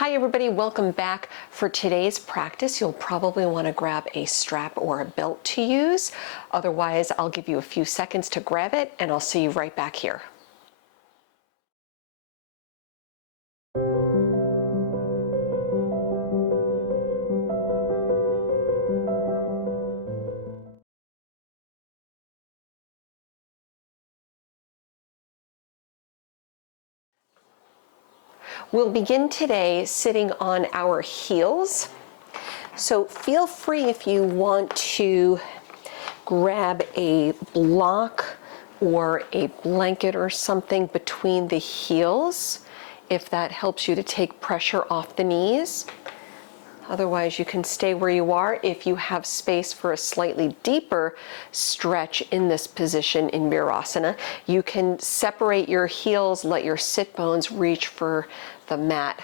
Hi everybody, welcome back. For today's practice, you'll probably want to grab a strap or a belt to use. Otherwise, I'll give you a few seconds to grab it and I'll see you right back here. We'll begin today sitting on our heels. So feel free if you want to grab a block or a blanket or something between the heels, if that helps you to take pressure off the knees. Otherwise, you can stay where you are. If you have space for a slightly deeper stretch in this position in Virasana, you can separate your heels, let your sit bones reach for the mat.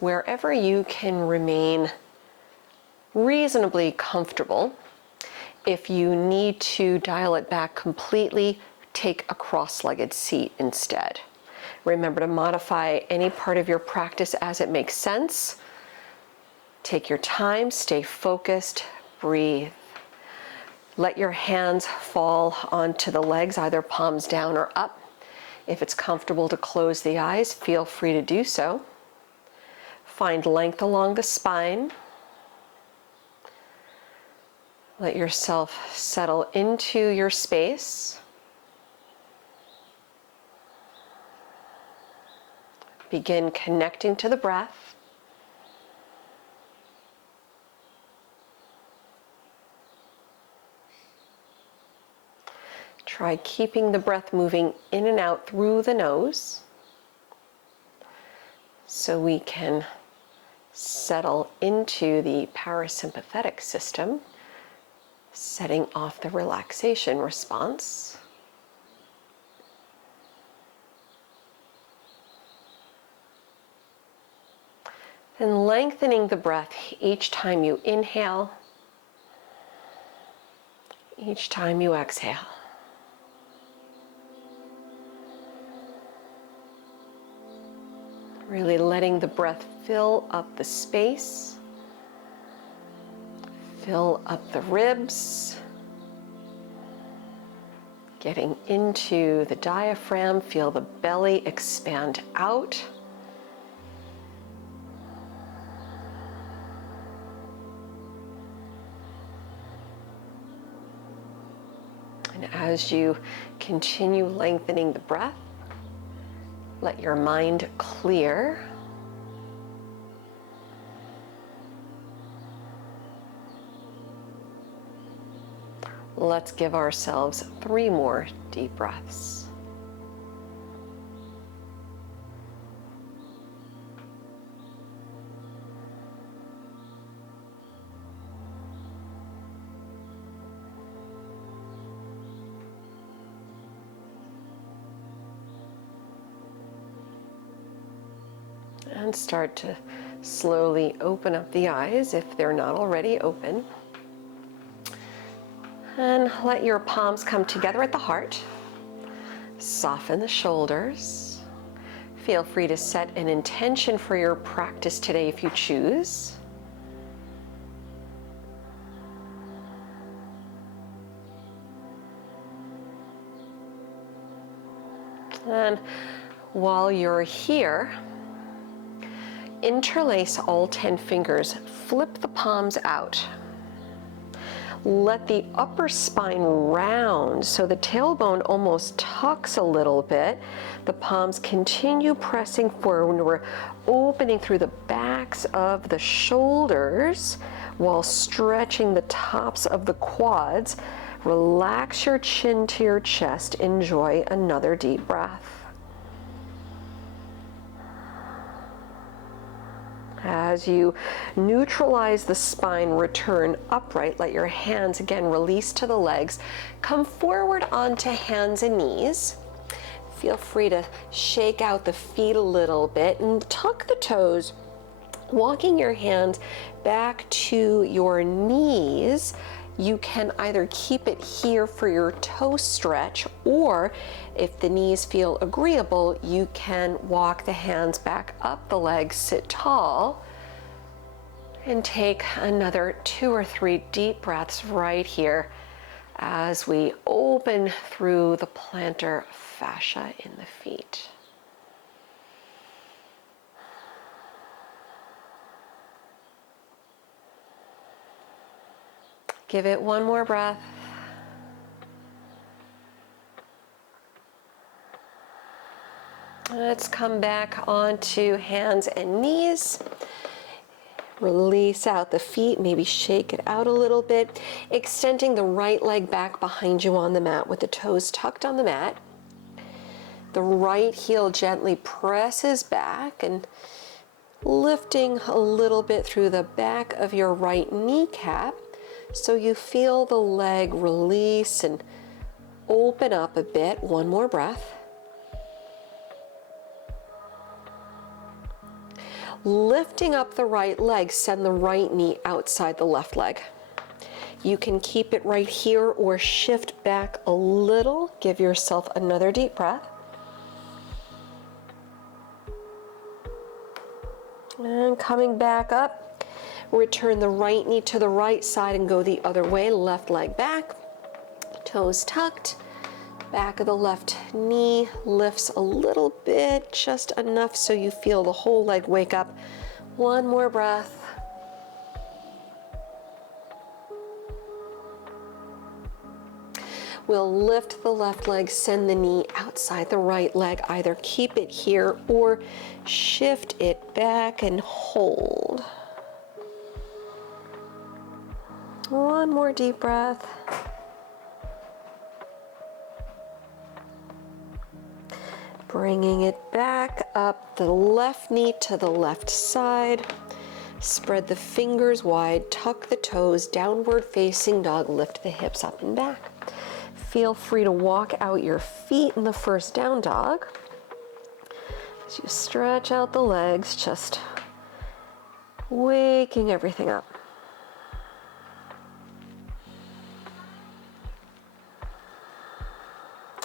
Wherever you can remain reasonably comfortable. If you need to dial it back completely, take a cross-legged seat instead. Remember to modify any part of your practice as it makes sense. Take your time, stay focused, breathe. Let your hands fall onto the legs, either palms down or up. If it's comfortable to close the eyes, feel free to do so. Find length along the spine. Let yourself settle into your space. Begin connecting to the breath. Try keeping the breath moving in and out through the nose so we can settle into the parasympathetic system, setting off the relaxation response. And lengthening the breath each time you inhale, each time you exhale. Really letting the breath fill up the space, fill up the ribs, getting into the diaphragm, feel the belly expand out. And as you continue lengthening the breath, let your mind clear. Let's give ourselves 3 more deep breaths. And start to slowly open up the eyes if they're not already open. And let your palms come together at the heart. Soften the shoulders. Feel free to set an intention for your practice today if you choose. And while you're here, interlace all 10 fingers, flip the palms out. Let the upper spine round so the tailbone almost tucks a little bit. The palms continue pressing forward. We're opening through the backs of the shoulders while stretching the tops of the quads. Relax your chin to your chest. Enjoy another deep breath. As you neutralize the spine, return upright. Let your hands again release to the legs. Come forward onto hands and knees. Feel free to shake out the feet a little bit and tuck the toes, walking your hands back to your knees. You can either keep it here for your toe stretch, or if the knees feel agreeable, you can walk the hands back up the legs, sit tall, and take another 2 or 3 deep breaths right here as we open through the plantar fascia in the feet. Give it one more breath. Let's come back onto hands and knees. Release out the feet, maybe shake it out a little bit, extending the right leg back behind you on the mat with the toes tucked on the mat. The right heel gently presses back and lifting a little bit through the back of your right kneecap so you feel the leg release and open up a bit. One more breath. Lifting up the right leg, send the right knee outside the left leg. You can keep it right here or shift back a little. Give yourself another deep breath. And coming back up, return the right knee to the right side and go the other way. Left leg back, toes tucked. Back of the left knee lifts a little bit, just enough so you feel the whole leg wake up. One more breath. We'll lift the left leg, send the knee outside the right leg. Either keep it here or shift it back and hold. One more deep breath. Bringing it back up, the left knee to the left side. Spread the fingers wide, tuck the toes, downward facing dog, lift the hips up and back. Feel free to walk out your feet in the first down dog. As you stretch out the legs, just waking everything up.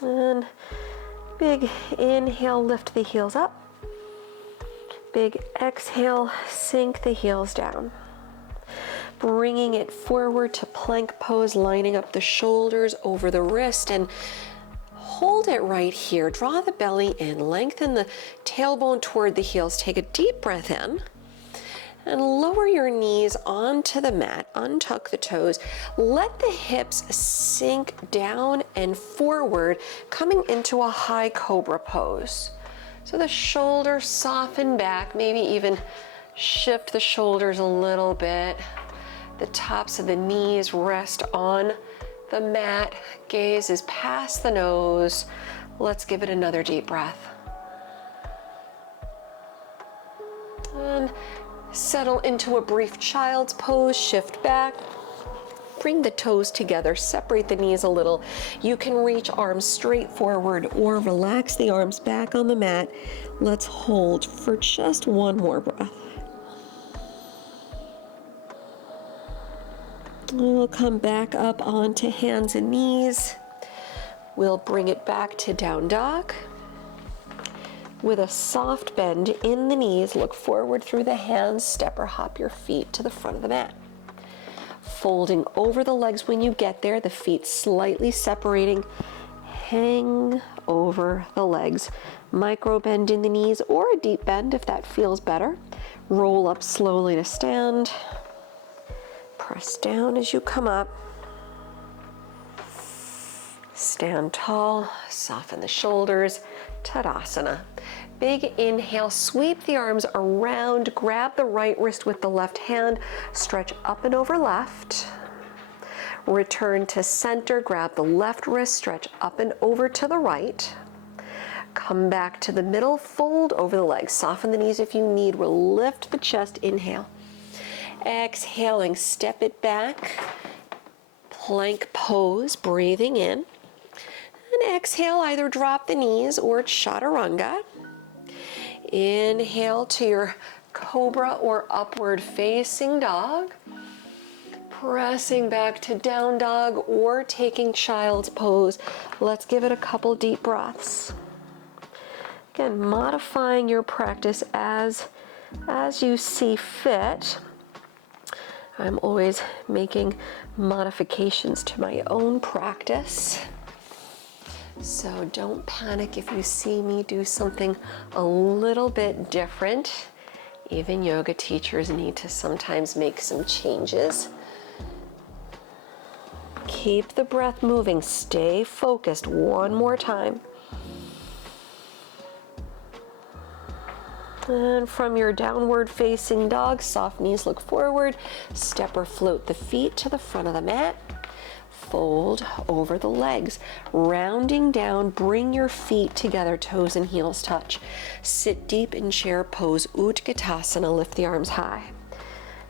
And big inhale, lift the heels up. Big exhale, sink the heels down. Bringing it forward to plank pose, lining up the shoulders over the wrist, and hold it right here. Draw the belly in, lengthen the tailbone toward the heels. Take a deep breath in and lower your knees onto the mat. Untuck the toes. Let the hips sink down and forward, coming into a high cobra pose. So the shoulders soften back, maybe even shift the shoulders a little bit. The tops of the knees rest on the mat. Gaze is past the nose. Let's give it another deep breath. And settle into a brief child's pose. Shift back. Bring the toes together. Separate the knees a little. You can reach arms straight forward or relax the arms back on the mat. Let's hold for just one more breath. We'll come back up onto hands and knees. We'll bring it back to down dog. With a soft bend in the knees, look forward through the hands, step or hop your feet to the front of the mat. Folding over the legs when you get there, the feet slightly separating. Hang over the legs. Micro bend in the knees or a deep bend if that feels better. Roll up slowly to stand. Press down as you come up. Stand tall, soften the shoulders, Tadasana. Big inhale, sweep the arms around, grab the right wrist with the left hand, stretch up and over left. Return to center, grab the left wrist, stretch up and over to the right. Come back to the middle, fold over the legs, soften the knees if you need. We'll lift the chest, inhale. Exhaling, step it back, plank pose, breathing in. And exhale, either drop the knees or chaturanga. Inhale to your cobra or upward facing dog. pressing back to down dog or taking child's pose. Let's give it a couple deep breaths. Again, modifying your practice as you see fit. I'm always making modifications to my own practice. So don't panic if you see me do something a little bit different. Even yoga teachers need to sometimes make some changes. Keep the breath moving. Stay focused. One more time. And from your downward facing dog, soft knees look forward. Step or float the feet to the front of the mat. Fold over the legs. Rounding down, bring your feet together, toes and heels touch. Sit deep in chair pose, Utkatasana, lift the arms high.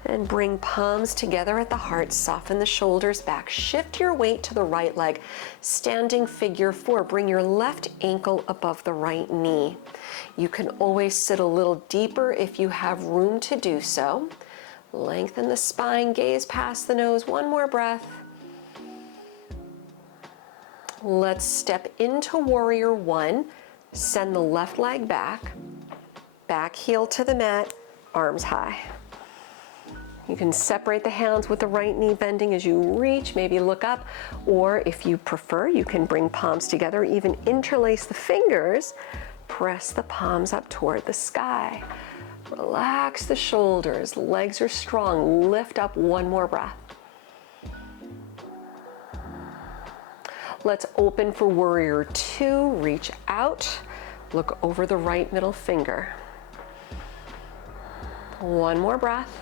And bring palms together at the heart, soften the shoulders back. Shift your weight to the right leg. Standing figure four, bring your left ankle above the right knee. You can always sit a little deeper if you have room to do so. Lengthen the spine, gaze past the nose, one more breath. Let's step into warrior one. Send the left leg back. Back heel to the mat, arms high. You can separate the hands with the right knee bending as you reach, maybe look up, or if you prefer, you can bring palms together, even interlace the fingers, press the palms up toward the sky. Relax the shoulders, legs are strong, lift up, one more breath. Let's open for warrior two, reach out, look over the right middle finger. One more breath.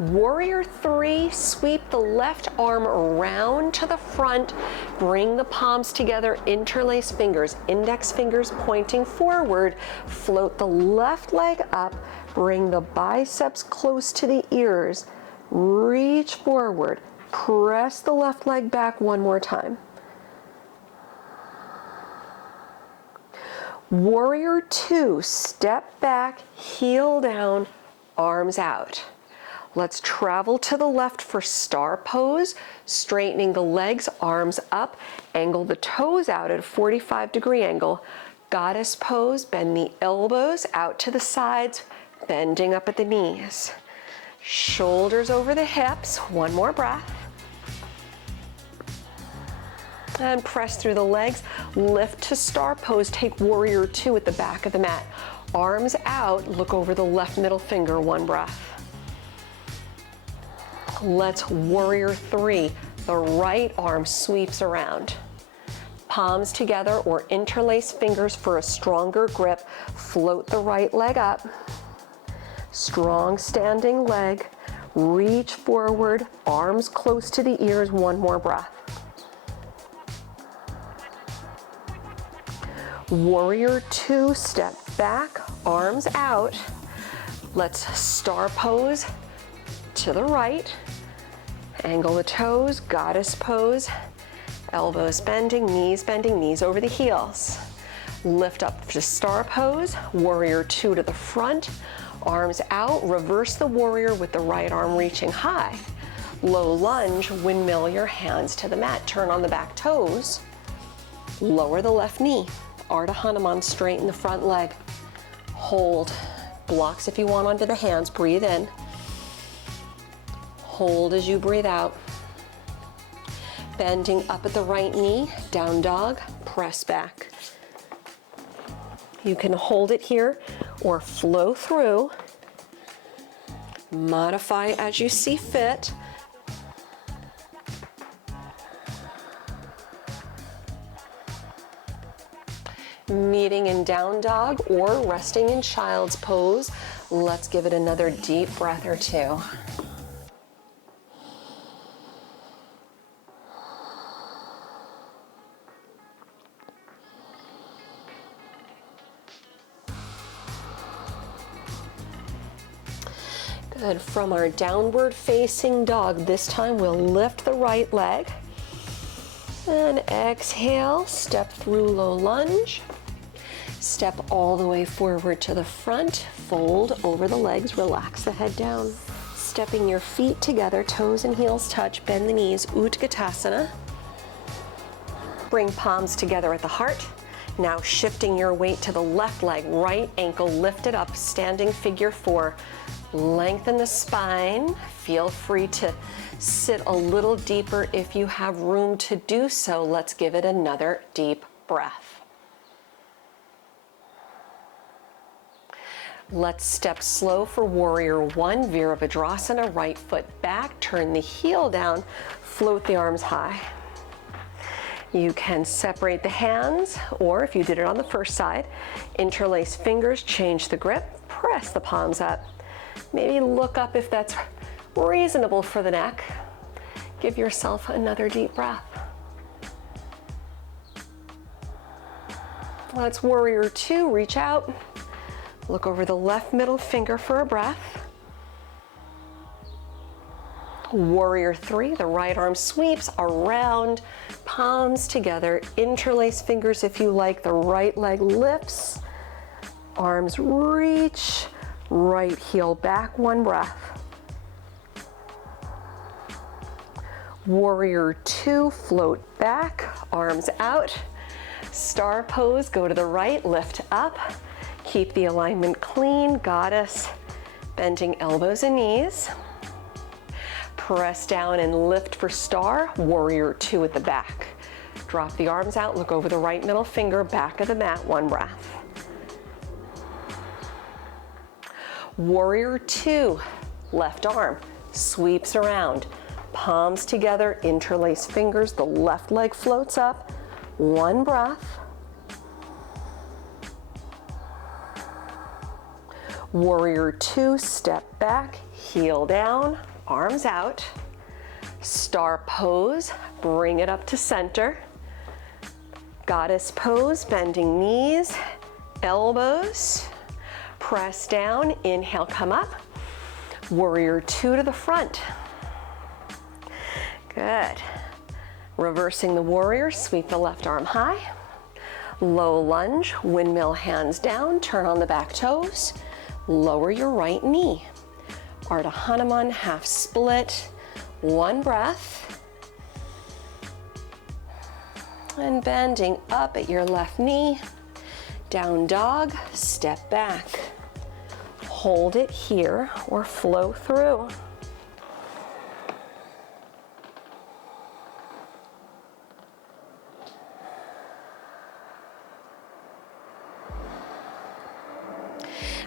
Warrior three, sweep the left arm around to the front, bring the palms together, interlace fingers, index fingers pointing forward, float the left leg up, bring the biceps close to the ears, reach forward, press the left leg back one more time. Warrior two, step back, heel down, arms out. Let's travel to the left for star pose, straightening the legs, arms up, angle the toes out at a 45-degree angle. Goddess pose, bend the elbows out to the sides, bending up at the knees. Shoulders over the hips, one more breath. And press through the legs, lift to star pose, take warrior two at the back of the mat. Arms out, look over the left middle finger, one breath. Let's warrior three. The right arm sweeps around. Palms together or interlace fingers for a stronger grip. Float the right leg up. Strong standing leg. Reach forward, arms close to the ears, one more breath. Warrior two, step back, arms out. Let's star pose to the right. Angle the toes, goddess pose. Elbows bending, knees over the heels. Lift up to star pose, warrior two to the front. Arms out, reverse the warrior with the right arm reaching high. Low lunge, windmill your hands to the mat. Turn on the back toes. Lower the left knee. Ardha Hanuman, straighten the front leg. Hold. Blocks if you want onto the hands. Breathe in. Hold as you breathe out. Bending up at the right knee, down dog, press back. You can hold it here or flow through. Modify as you see fit. Meeting in down dog or resting in child's pose. Let's give it another deep breath or two. Good. From our downward facing dog, this time we'll lift the right leg and exhale, step through low lunge. Step all the way forward to the front, fold over the legs, relax the head down. Stepping your feet together, toes and heels touch, bend the knees, Utkatasana. Bring palms together at the heart. Now shifting your weight to the left leg, right ankle lifted up, standing figure four. Lengthen the spine. Feel free to sit a little deeper if you have room to do so. Let's give it another deep breath. Let's step slow for warrior one, Virabhadrasana, right foot back, turn the heel down, float the arms high. You can separate the hands, or if you did it on the first side, interlace fingers, change the grip, press the palms up. Maybe look up if that's reasonable for the neck. Give yourself another deep breath. Let's warrior two, reach out. Look over the left middle finger for a breath. Warrior three, the right arm sweeps around, palms together, interlace fingers if you like, the right leg lifts, arms reach, right heel back, one breath. Warrior two, float back, arms out, star pose, go to the right, lift up, keep the alignment clean, goddess, bending elbows and knees. Press down and lift for star, warrior two at the back. Drop the arms out, look over the right middle finger, back of the mat, one breath. Warrior two, left arm, sweeps around, palms together, interlace fingers, the left leg floats up, one breath. Warrior two, step back, heel down, arms out, star pose, bring it up to center, goddess pose, bending knees, elbows, press down, inhale, come up, warrior two to the front. Good. Reversing the warrior, sweep the left arm high, low lunge, windmill hands down, turn on the back toes, lower your right knee. Ardha Hanuman, half split, one breath. And bending up at your left knee, down dog, step back. Hold it here or flow through.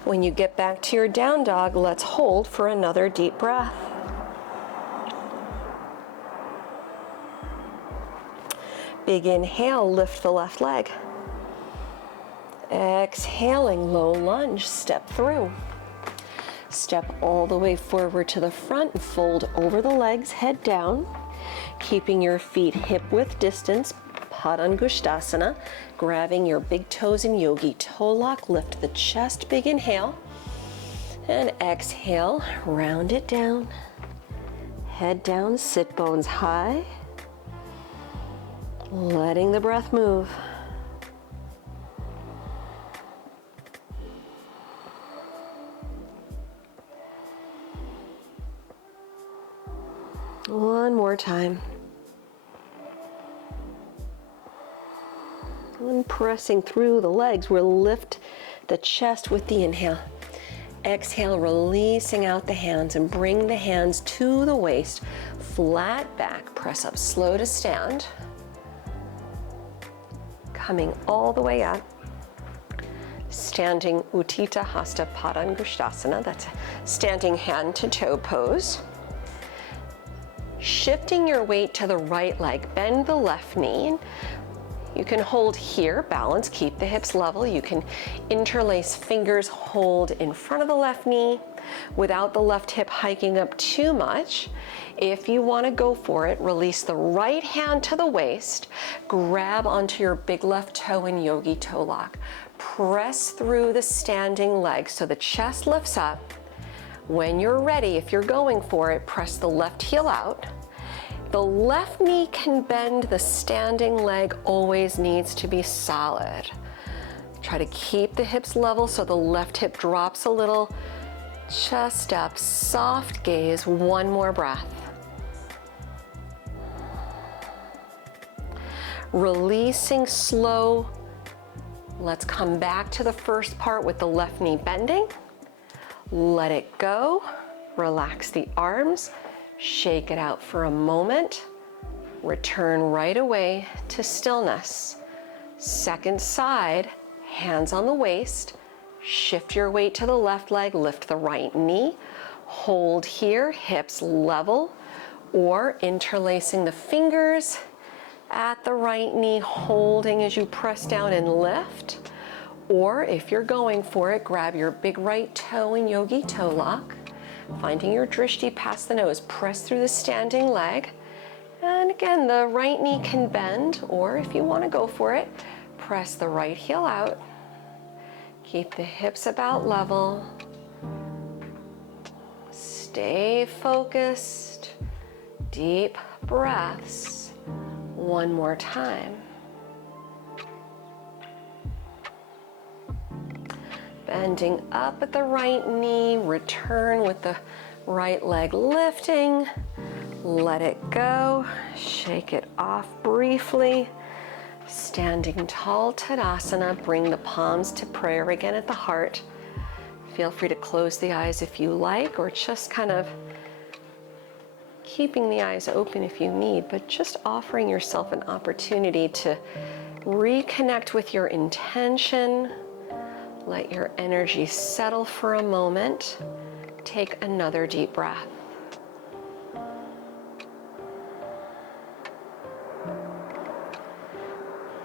When you get back to your down dog, let's hold for another deep breath. Big inhale, lift the left leg. Exhaling, low lunge, step through. Step all the way forward to the front and fold over the legs, head down. Keeping your feet hip width distance, Padangusthasana, grabbing your big toes in yogi toe lock, lift the chest, big inhale, and exhale, round it down, head down, sit bones high, letting the breath move. One more time. And pressing through the legs, we'll lift the chest with the inhale. Exhale, releasing out the hands and bring the hands to the waist, flat back, press up slow to stand. Coming all the way up. Standing Utthita Hasta Padangusthasana, that's a standing hand to toe pose. Shifting your weight to the right leg, bend the left knee. You can hold here, balance, keep the hips level. You can interlace fingers, hold in front of the left knee without the left hip hiking up too much. If you want to go for it, release the right hand to the waist, grab onto your big left toe in yogi toe lock. Press through the standing leg so the chest lifts up. When you're ready, if you're going for it, press the left heel out. The left knee can bend, the standing leg always needs to be solid. Try to keep the hips level so the left hip drops a little. Chest up, soft gaze, one more breath. Releasing slow. Let's come back to the first part with the left knee bending. Let it go. Relax the arms. Shake it out for a moment. Return right away to stillness. Second side, hands on the waist. Shift your weight to the left leg, lift the right knee. Hold here, hips level, or interlacing the fingers at the right knee, holding as you press down and lift. Or if you're going for it, grab your big right toe in yogi toe lock, finding your drishti past the nose, press through the standing leg. And again, the right knee can bend, or if you want to go for it, press the right heel out. Keep the hips about level. Stay focused. Deep breaths. One more time. Bending up at the right knee, return with the right leg lifting. Let it go, shake it off briefly. Standing tall, Tadasana, bring the palms to prayer again at the heart. Feel free to close the eyes if you like, or just kind of keeping the eyes open if you need, but just offering yourself an opportunity to reconnect with your intention. Let your energy settle for a moment. Take another deep breath.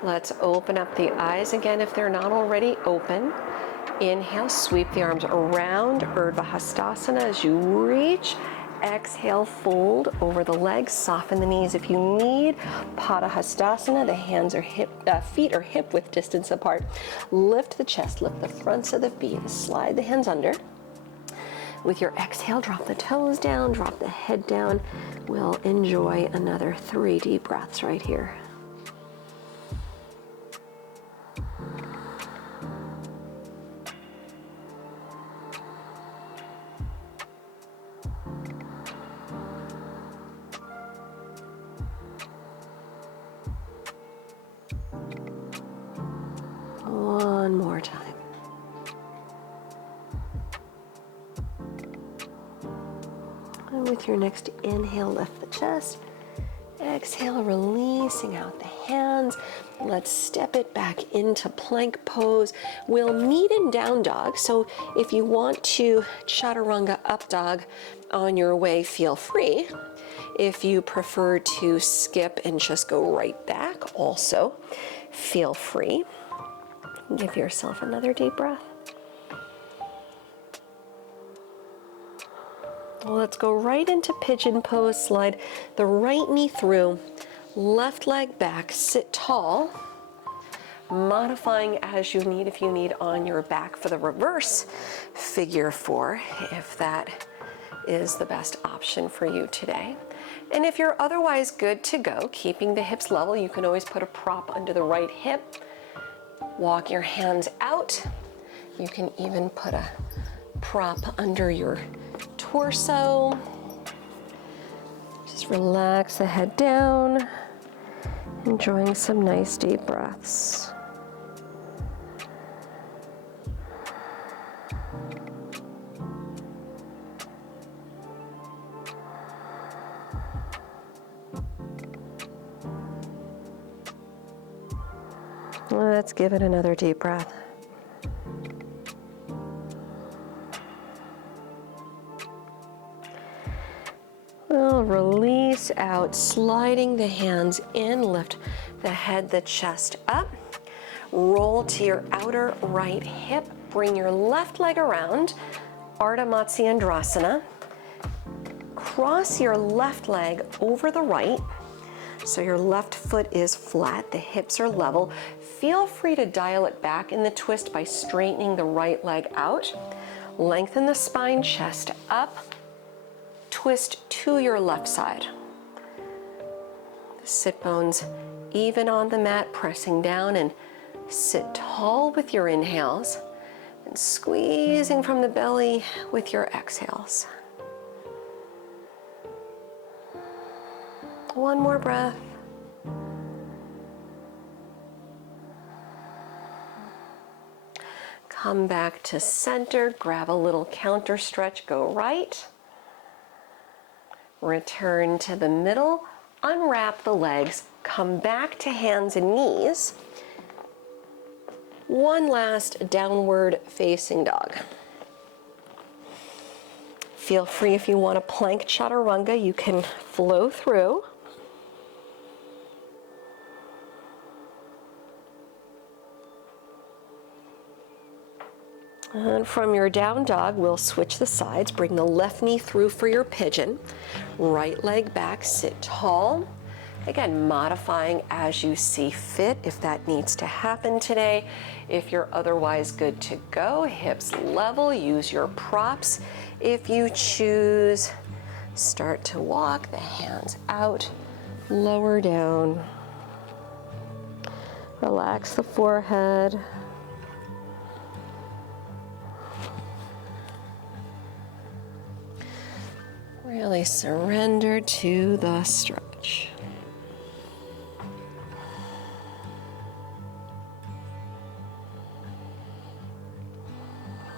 Let's open up the eyes again if they're not already open. Inhale, sweep the arms around, Urdhva Hastasana as you reach. Exhale, fold over the legs, soften the knees if you need. Pada Hastasana, the hands are feet are hip width distance apart. Lift the chest, lift the fronts of the feet, slide the hands under. With your exhale, drop the toes down, drop the head down. We'll enjoy another 3 deep breaths right here. One more time. And with your next inhale, lift the chest. Exhale, releasing out the hands. Let's step it back into plank pose. We'll meet in down dog. So if you want to chaturanga up dog on your way, feel free. If you prefer to skip and just go right back, also feel free. Give yourself another deep breath. Let's go right into pigeon pose. Slide the right knee through, left leg back, sit tall, modifying as you need if you need on your back for the reverse figure 4, if that is the best option for you today. And if you're otherwise good to go, keeping the hips level, you can always put a prop under the right hip. Walk your hands out. You can even put a prop under your torso. Just relax the head down, enjoying some nice deep breaths. Let's give it another deep breath. We'll release out, sliding the hands in, lift the head, the chest up. Roll to your outer right hip, bring your left leg around, Ardha Matsyendrasana. Cross your left leg over the right, so your left foot is flat, the hips are level. Feel free to dial it back in the twist by straightening the right leg out. Lengthen the spine, chest up. Twist to your left side. The sit bones even on the mat, pressing down, and sit tall with your inhales. and squeezing from the belly with your exhales. One more breath. Come back to center, grab a little counter stretch, go right. Return to the middle, unwrap the legs, come back to hands and knees. One last downward facing dog. Feel free if you want a plank chaturanga, you can flow through. And from your down dog, we'll switch the sides. Bring the left knee through for your pigeon. Right leg back, sit tall. Again, modifying as you see fit if that needs to happen today. If you're otherwise good to go, hips level, use your props. If you choose, start to walk, the hands out, lower down. Relax the forehead. Really surrender to the stretch.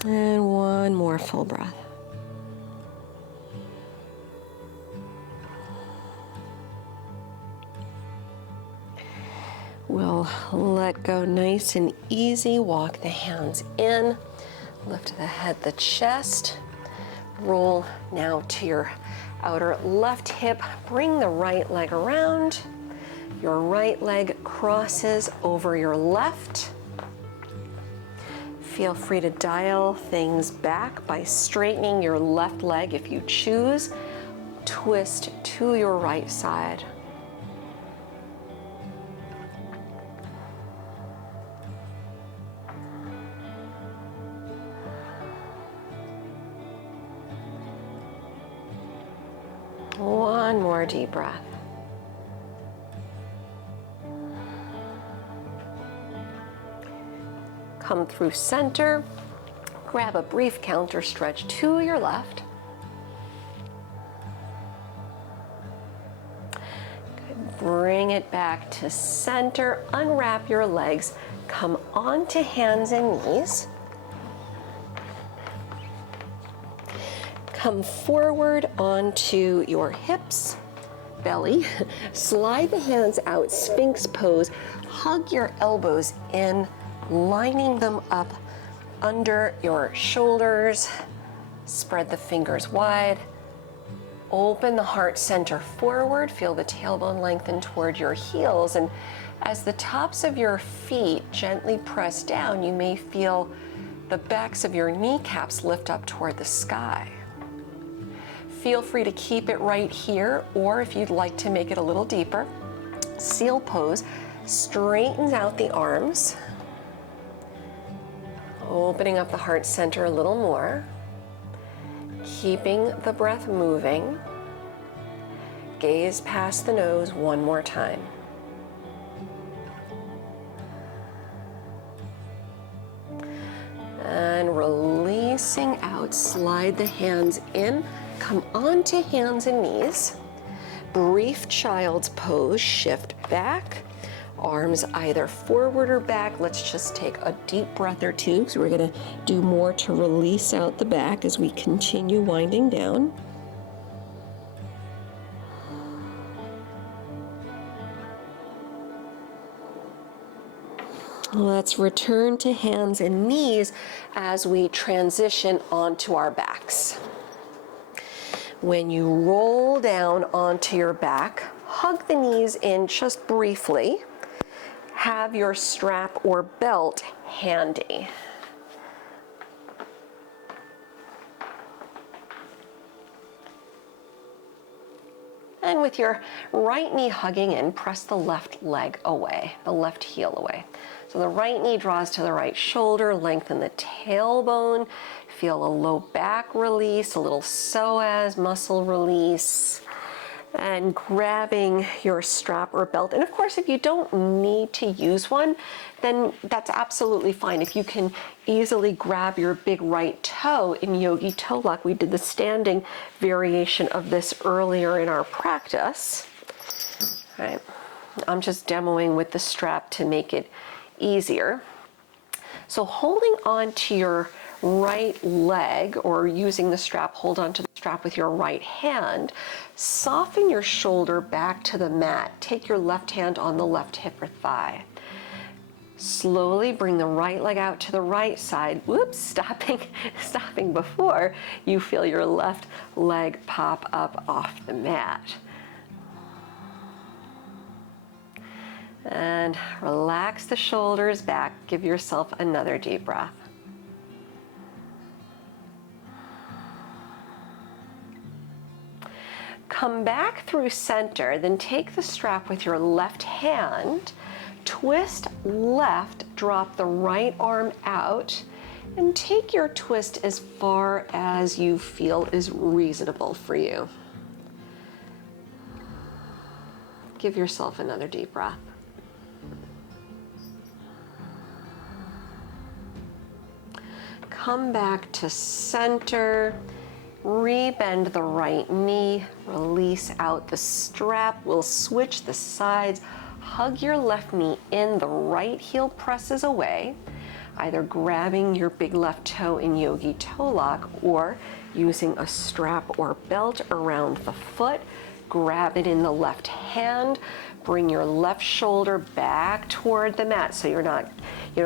And one more full breath. We'll let go nice and easy. Walk the hands in. Lift the head, the chest. Roll now to your outer left hip. Bring the right leg around. Your right leg crosses over your left. Feel free to dial things back by straightening your left leg if you choose. Twist to your right side. One more deep breath. Come through center, grab a brief counter stretch to your left. Good. Bring it back to center, unwrap your legs, come onto hands and knees. Come forward onto your hips, belly. Slide the hands out, Sphinx pose. Hug your elbows in, lining them up under your shoulders. Spread the fingers wide. Open the heart center forward. Feel the tailbone lengthen toward your heels. And as the tops of your feet gently press down, you may feel the backs of your kneecaps lift up toward the sky. Feel free to keep it right here, or if you'd like to make it a little deeper, seal pose, straightens out the arms, opening up the heart center a little more, keeping the breath moving. Gaze past the nose one more time. And releasing out, slide the hands in. Come onto hands and knees. Brief child's pose, shift back. Arms either forward or back. Let's just take a deep breath or two because we're going to do more to release out the back as we continue winding down. Let's return to hands and knees as we transition onto our backs. When you roll down onto your back, hug the knees in just briefly. Have your strap or belt handy. And with your right knee hugging in, press the left leg away, the left heel away. So the right knee draws to the right shoulder, lengthen the tailbone, feel a low back release, a little psoas muscle release. And grabbing your strap or belt. And of course, if you don't need to use one, then that's absolutely fine. If you can easily grab your big right toe in yogi toe lock, we did the standing variation of this earlier in our practice. All right. I'm just demoing with the strap to make it easier. So holding on to your right leg or using the strap, hold on to the strap with your right hand, soften your shoulder back to the mat. Take your left hand on the left hip or thigh. Slowly bring the right leg out to the right side. Whoops, stopping before you feel your left leg pop up off the mat. And relax the shoulders back. Give yourself another deep breath. Come back through center, then take the strap with your left hand, twist left, drop the right arm out, and take your twist as far as you feel is reasonable for you. Give yourself another deep breath. Come back to center, rebend the right knee, release out the strap. We'll switch the sides, hug your left knee in, the right heel presses away, either grabbing your big left toe in yogi toe lock or using a strap or belt around the foot. Grab it in the left hand, bring your left shoulder back toward the mat so you're not,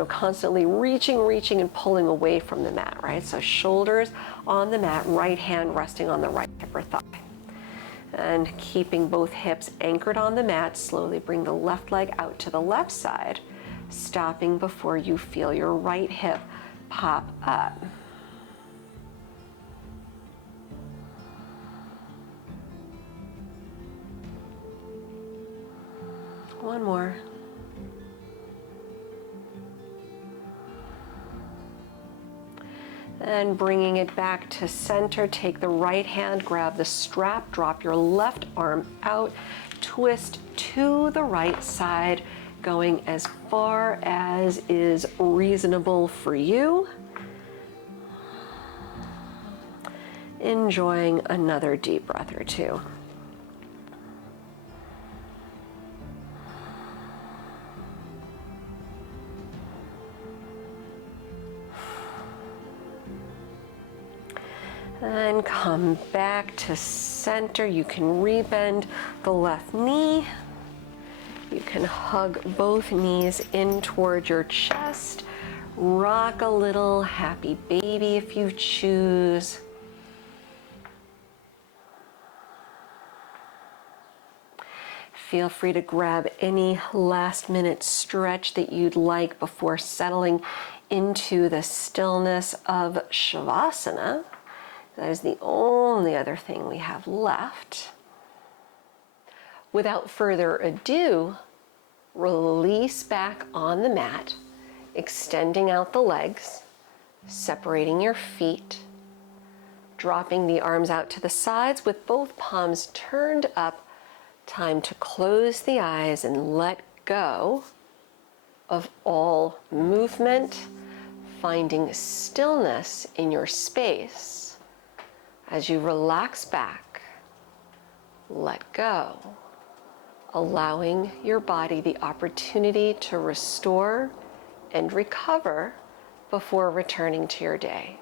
constantly reaching and pulling away from the mat, right? So shoulders on the mat, right hand resting on the right hip or thigh. And keeping both hips anchored on the mat, slowly bring the left leg out to the left side, stopping before you feel your right hip pop up. One more. And bringing it back to center, take the right hand, grab the strap, drop your left arm out, twist to the right side, going as far as is reasonable for you. Enjoying another deep breath or two. And come back to center. You can rebend the left knee. You can hug both knees in toward your chest. Rock a little, happy baby if you choose. Feel free to grab any last minute stretch that you'd like before settling into the stillness of Savasana. That is the only other thing we have left. Without further ado, release back on the mat, extending out the legs, separating your feet, dropping the arms out to the sides with both palms turned up. Time to close the eyes and let go of all movement, finding stillness in your space. As you relax back, let go, allowing your body the opportunity to restore and recover before returning to your day.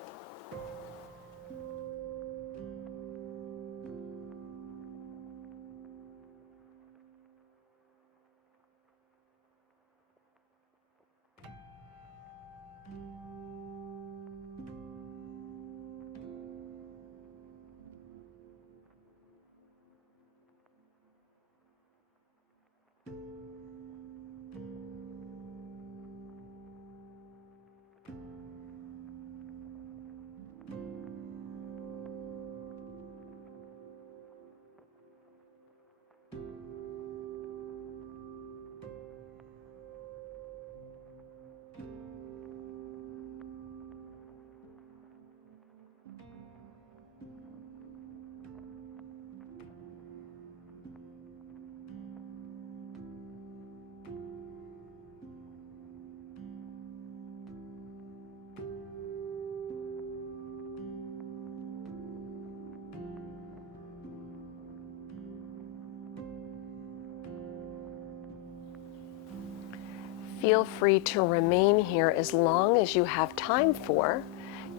feel free to remain here as long as you have time for,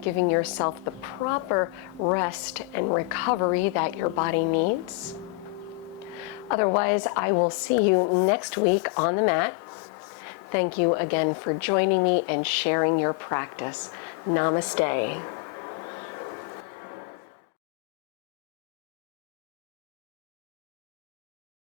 giving yourself the proper rest and recovery that your body needs. Otherwise, I will see you next week on the mat. Thank you again for joining me and sharing your practice. Namaste.